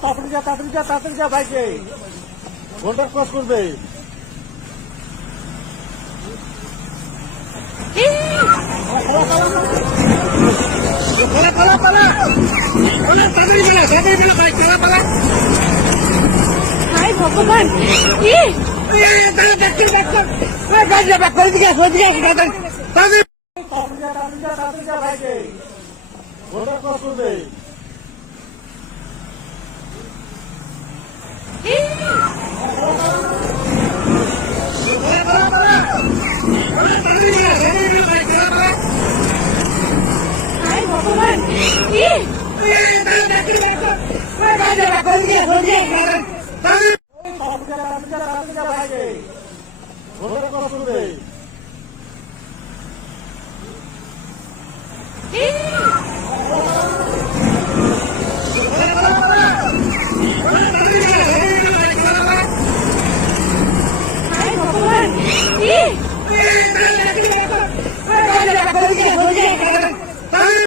তাড়াতাড়ি যা বাইকে ঘন্টা ক্রস করবে। হায় ভগবান, কি তাড়াতাড়ি যা বাইকে ঘন্টা ক্রস করবে। হায় ভগবান, কি তাড়াতাড়ি যা বাইকে ঘন্টা ক্রস করবে। হায় ভগবান, কি